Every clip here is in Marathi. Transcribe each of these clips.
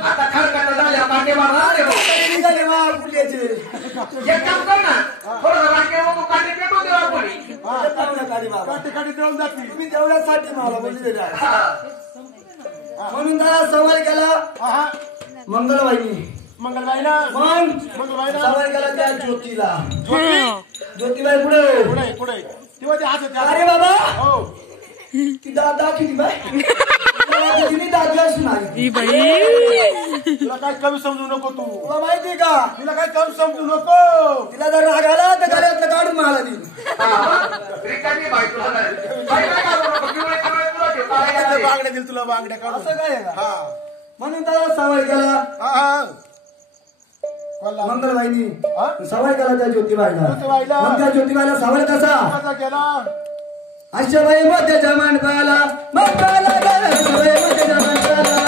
आता खरकट झाल्या काटे मारणार निघाले वा फुल्याचे एक काम कर ना थोडं राखेवर तू काटे पेटू दे कोणी काटे काटे देऊन जातील तुम्ही तेवढ्यासाठी मला बोलले म्हणून त्याला सवाल केला मंगलबाईला मग सवाल केला त्या ज्योतीला ज्योतिबाई पुढे पुढे तेव्हा ते हात अरे बाबा हो ती दादा किती बाई तिने दादलाच नाही तुला काय कमी समजू नको तू तुला माहितीये का तिला काय कमी समजू नको तिला जर राग आला तर गळ्यातलं काढून मला देईल रिकामी बाई तुला बाई काय करू नको बांगड्या दिल तुला बांगड्या काढून असं काय आहे का हा म्हणून त्याला सवाल केला मंगलबाईनी सवाल केला त्या ज्योतिबाईला मग त्या ज्योतिबाईला सवाल कसा केला अशाबाई मोत्याच्या मांडपाला मंगला अशाबाई मोत्याच्या मांडपाला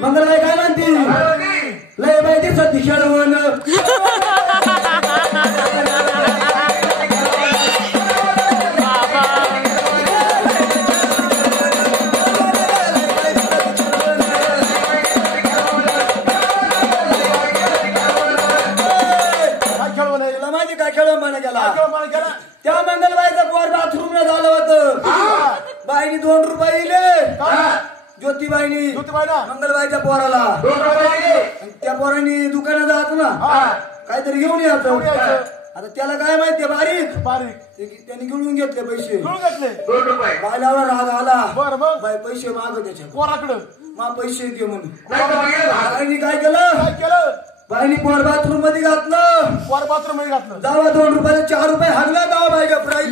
मंगलबाई काय म्हणती लय बाई दिवसात खेळवून माझी काय खेळवून म्हणा गेला त्या मंगलबाईचं पोर बाथरूम न झालं होतं बाईनी 2 रुपये दिले ज्योतिबाईनी मंगलबाईच्या पोराला त्या पोरांनी दुकानात जातो ना काहीतरी घेऊन यायचं आता त्याला काय माहितीये बारीक त्यांनी घेऊन घेतले पैसे बायला राग आला बाई पैसे माग त्याच्या पोराकडं मा पैसे दे म्हणून बाईनी काय केलं बाईनी पोर बाथरूम मध्ये घातलं बाथरूम मध्ये घातलं जावा 2 रुपये 4 रुपये हागला जावा बाईच्या प्राईज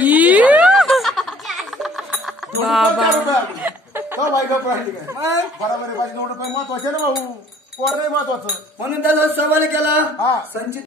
बरोबर आहे 2 रुपये महत्वाचे ना भाऊ पोर नाही महत्वाचं म्हणून त्याचा सवाल केला संचित